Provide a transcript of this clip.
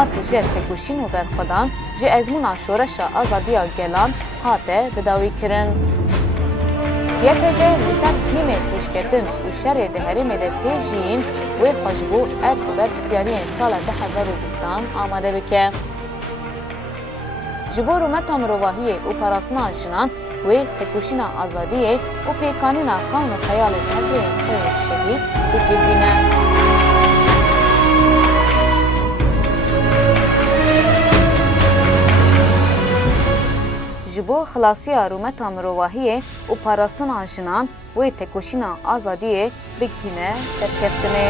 at ji têkoşîn û berxwedan ji ezmûna şoreşa azadiya gelan hate bidawîkirin. Yeke jê li ser hîmê pêşketin û şerê di herêmê de tê jiyîn wê xwe ji bo ev û berpisyariyên sala 2020 amade bike. Ji bo rûmeta mirovahiyê û parastina jinan wê têkoşîna azadiyê û pêkanîna xewn û xeyalên hevreyên xwe yên şehîd bicivîne. Ji bo xilasiya rûmeta mirovahiyê û parastina jinan wê têkoşîna azadiyê bigihîne serkeftinê.